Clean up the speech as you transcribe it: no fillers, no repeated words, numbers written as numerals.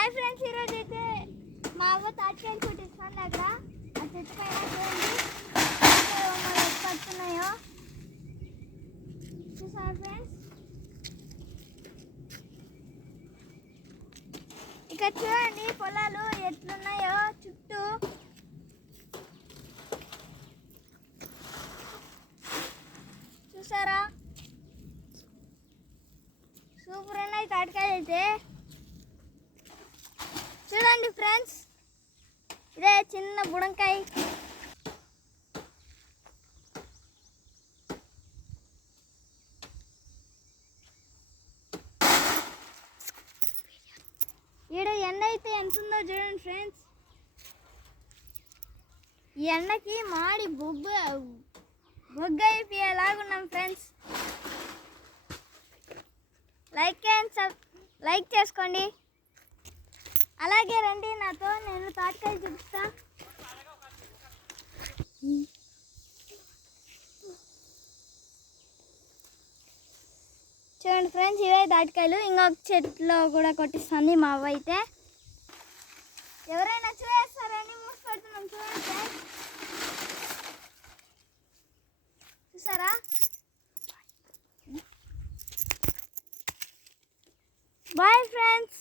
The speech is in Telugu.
హాయ్ ఫ్రెండ్స్, ఈరోజు అయితే మా అవ్వ తాటికాయలు కొట్టిస్తాను అక్కడ ఆ చెట్టు పైన చూడండి మనకి పడుతున్నాయో చూసారు ఫ్రెండ్స్. ఇక్కడ చూడండి పొలాలు ఎట్లున్నాయో చుట్టూ. చూసారా సూపర్ ఉన్నాయి తాటికాయలు అయితే. చూడండి ఫ్రెండ్స్, ఇదే చిన్న బుడంకాయ. ఈడ ఎండ అయితే ఎంత ఉందో చూడండి ఫ్రెండ్స్. ఈ ఎండకి మాడి బొగ్గ అయిపోయేలాగున్నాం ఫ్రెండ్స్. లైక్ చేసుకోండి, అలాగే రండి నాతో, నేను తాటికాయలు చూపిస్తా. చూడండి ఫ్రెండ్స్, ఇవే తాటికాయలు. ఇంకొక చెట్లో కూడా కొట్టిస్తుంది మా అవ్వ అయితే. ఎవరైనా చూసేస్తారని మూసి పెడుతున్నాం చూడండి ఫ్రెండ్స్. చూసారా బాయ్ ఫ్రెండ్స్.